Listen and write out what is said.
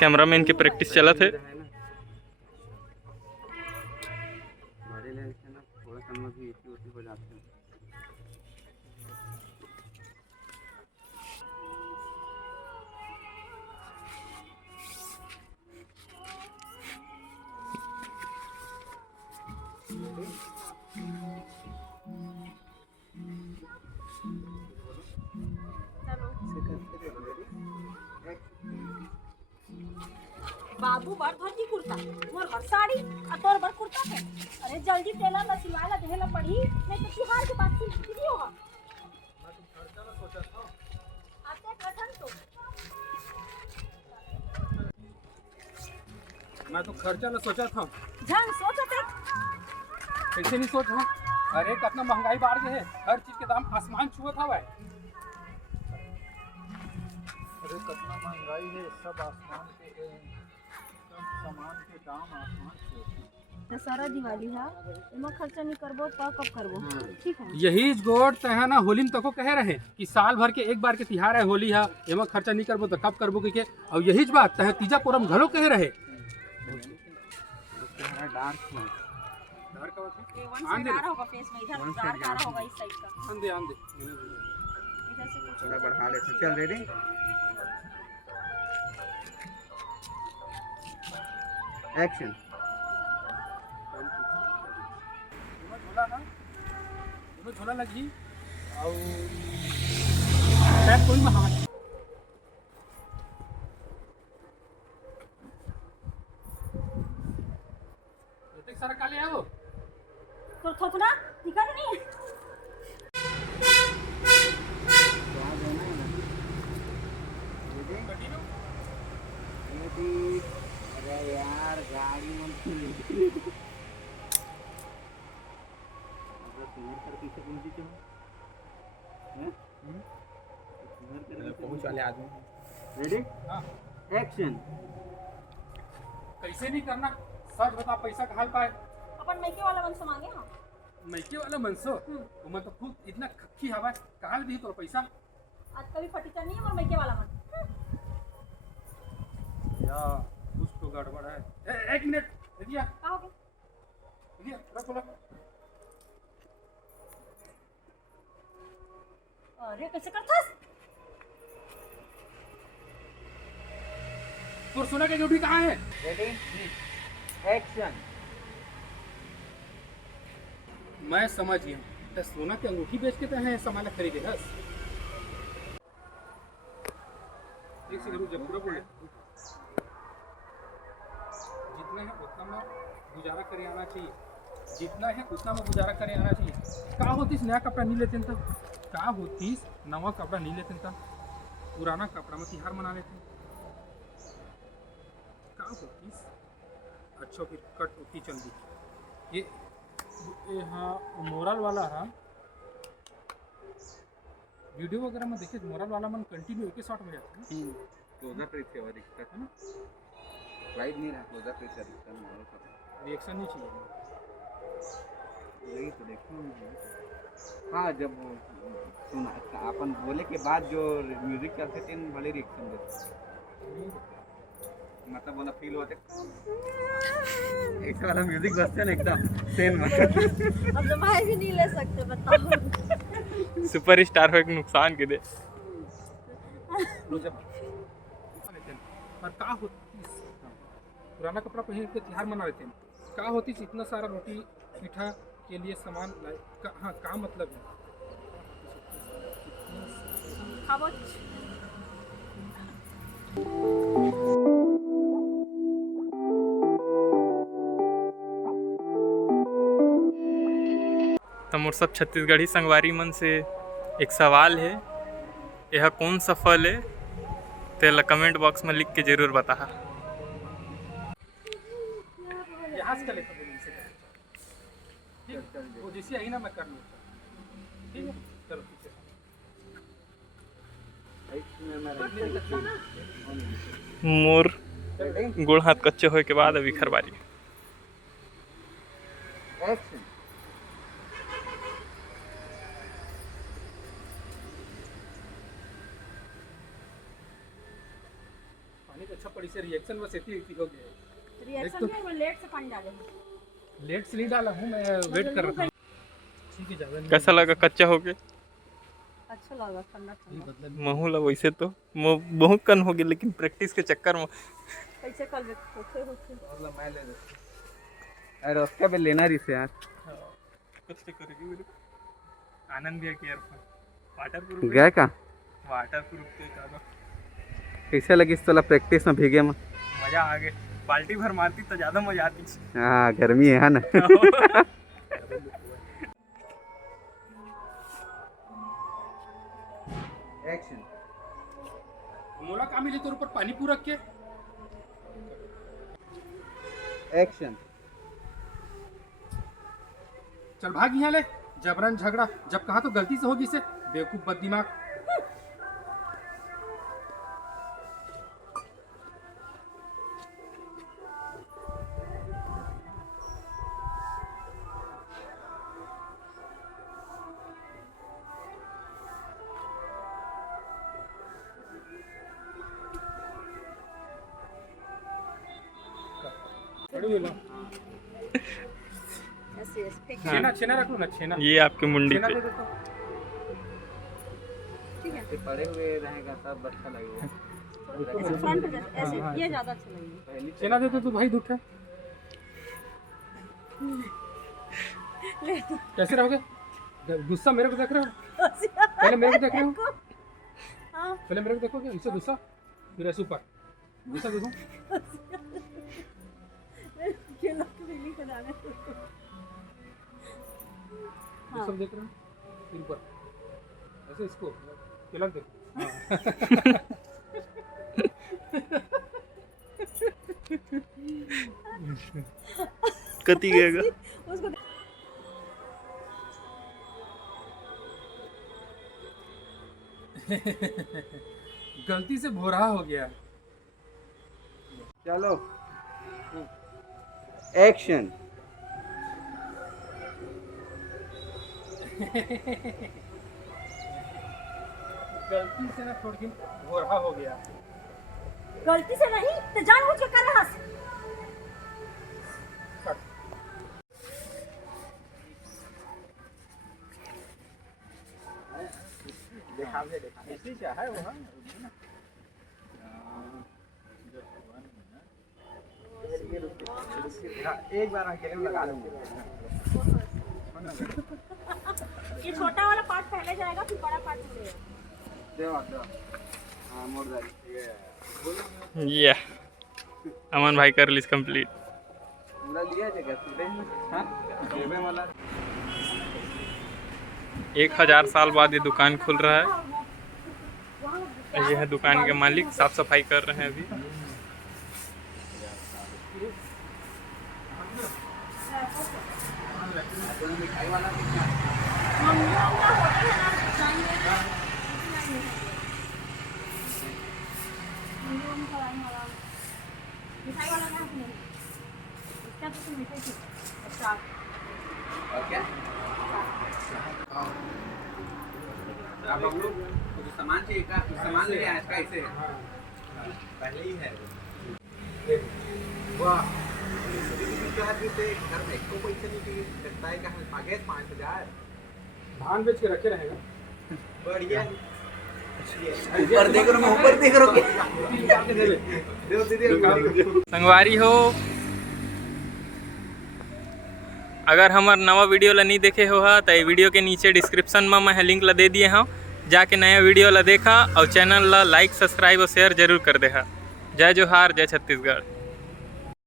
Cameraman की practice चला थे। बाबू बार धोती कुर्ता मोर बार साड़ी और तोर बार कुर्ता है। अरे जल्दी तेला ना सिलवाला देला पड़ी नहीं तो तिहार के बाद सिल होगा। आते कठन तो मैं तो खर्चा ना सोचा था। जंग सोचते कैसे नहीं सोचा? अरे कितना महंगाई बढ़ गई है, हर चीज के दाम आसमान छुआ था भाई। अरे कितना महंगाई है, सब आसमान के सब सामान के दाम आसमान से। दशहरा दिवाली है इमा खर्चा नहीं करबो तो कब करबो? ठीक है यही गोट तह ना होली में तको कहे रहे कि साल भर के एक बार के तिहार है होली है, एमा खर्चा नहीं करबो तो कब करबो के। और यही बात तह तीजा पोरम घलो कहे रहे। होगा फेस में इधर डार्क आ रहा होगा इस साइड का। आंदे आंदे इधर से कुछ थोड़ा बढ़ा लेते। चल रेडी एक्शन। झोला ना झोला लगी और शायद कोई महा सारा काले आओ तो थोड़ा दिखा नहीं अरे यार गाड़ी में पीछे पहुंच वाले आदमी। Ready action. कैसे नहीं करना, सच बता पैसा कहाँ पाए? अपन मैके वाला मन से मांगे हां। मैके वाला मनसो तो मैं तो खुद इतना खक्की हवा कहाँ दी तो पैसा। आज कभी फटीचर नहीं है और मैके वाला मन या कुछ तो गड़बड़ है। एक मिनट दिया का हो गया? दिया रखो लो। अरे कैसे करथस? तो सोना के जोड़ी कहाँ है? Ready action. मैं समझ गया, तो सोना के अंगूठी बेच के तो है सामान खरीदे बस। एक से जरूर जब पूरा बोले जितना है उतना में गुजारा करे आना चाहिए, जितना है उतना में गुजारा करे आना चाहिए। का होतीस नया कपड़ा नहीं लेते था, का होतीस नवा कपड़ा नहीं लेते था, पुराना कपड़ा में तिहार मना लेते। का होतीस अच्छा फिर कट होती चल दी। ये हाँ मोरल वाला है वीडियो वगैरह में देखे मोरल वाला मन कंटिन्यू एक ही शॉट में जाता है। क्लोजर पे थे और दिखता है ना, वाइड नहीं रहा, क्लोजर पे से दिखता है मोरल का रिएक्शन नहीं चाहिए। यही तो देखो। हाँ जब सुना अपन बोले के बाद जो म्यूजिक चलते थे भले रिएक्शन देते, मतलब वाला फील होते ऐसा वाला म्यूजिक बजते ना एकदम सेम। अब जमाए भी नहीं ले सकते बताओ। सुपर स्टार हो एक नुकसान के दे। और का होती पुराना कपड़ा पहन के तिहार मना लेते हैं, का होती इतना सारा रोटी पीठा के लिए सामान लाए। हाँ का मतलब है तो मोर सब छत्तीसगढ़ी संगवारी मन से एक सवाल है, यह कौन सा फल है? तेला कमेंट बॉक्स में लिख के जरूर बता। यहाँ से लेकर वो जैसे आई ना मैं कर लूँगा। ठीक है चलो मोर गोड़ हाथ कच्चे होए के बाद अभी खरबारी। एक्शन। पड़ी से रिएक्शन बस इतनी हो गया। रिएक्शन में मैं लेट से पानी डाले लेट से नहीं डाला हूँ, मैं वेट कर रहा था। ठीक है, ज़्यादा नहीं कैसा लगा कच्चा हो गया? अच्छा लगा, ठंडा ठंडा। बदला महू वैसे तो बहुत कन हो गया, लेकिन प्रैक्टिस के चक्कर में कैसे कर ले होते होते मतलब मैं ले लेता। अरे उसका भी लेना रही से यार। कुछ तो करेगी मेरे को। आनंद भैया केयर वाटर प्रूफ गया का वाटर प्रूफ तो ज़्यादा कैसे लगी इस तोला प्रैक्टिस में भीगे में? मजा आ गया। बाल्टी भर मारती तो ज़्यादा मजा आती। हाँ गर्मी है ना। एक्शन। मोला का मिले तोर ऊपर पानी पूरा के। एक्शन। चल भाग यहाँ ले, जबरन झगड़ा जब कहा तो गलती से होगी से, बेवकूफ बददिमाग। ऐसे ऐसे छेना छेना रख लो ना, छेना ये आपके मुंडी छेना पे दे देता हूँ। ठीक है। पड़े हुए रहेगा तब अच्छा लगेगा। ऐसे फ्रंट पे ऐसे ये ज्यादा अच्छा लगेगा। पहली छेना दे तो भाई दूठा ले तो कैसे रहोगे? गुस्सा मेरे को देख रहे हो? पहले मेरे को देख रहे हो? हाँ पहले मेरे को देखोगे, इससे गुस्सा, फिर ऐसे ऊपर गुस्सा देखो। ये लोग फीलिंग कराने ये सब देख रहे हो, फिर ऊपर ऐसे इसको तिलक देखो। कती गएगा। उसको गलती से भोरा हो गया। चलो एक्शन। गलती से ना थोड़ी दिन भोरा हो गया। गलती से नहीं तो जानबूझ के कर रहा है। इसी चाहे वो है एक बार अकेले में लगा लूंगा। ये छोटा वाला पार्ट पहले जाएगा फिर बड़ा पार्ट मिलेगा। देवा देवा। हाँ मोड़ दाई। या अमन भाई का रिलीज कंप्लीट। पूरा लिया जगह स्टूडेंट। हाँ जेबे वाला 1000 साल बाद ये दुकान खुल रहा है। ये है दुकान के मालिक, साफ सफाई कर रहे हैं अभी। मिठाई वाला कितना? मिठाई वाला ना नहीं, इसका तो मिठाई थी। अच्छा और क्या? आप लोग कुछ सामान चाहिए का? सामान ले आया इसका इसे पहले ही है। वाह घर में को पैसे नहीं लगता है कि हमें मांगे 5000 धान बेच के रखे रहेगा। बढ़िया। ऊपर देख रहे हो, ऊपर देख रहे हो। देव दीदी संगवारी हो, अगर हमार नवा वीडियो ला नहीं देखे हो तो ये वीडियो के नीचे डिस्क्रिप्शन में मैं लिंक ला दे दिए हूँ, जाके नया वीडियो ला देखा और चैनल ला लाइक सब्सक्राइब और शेयर जरूर कर दे। जय जोहार, जय छत्तीसगढ़।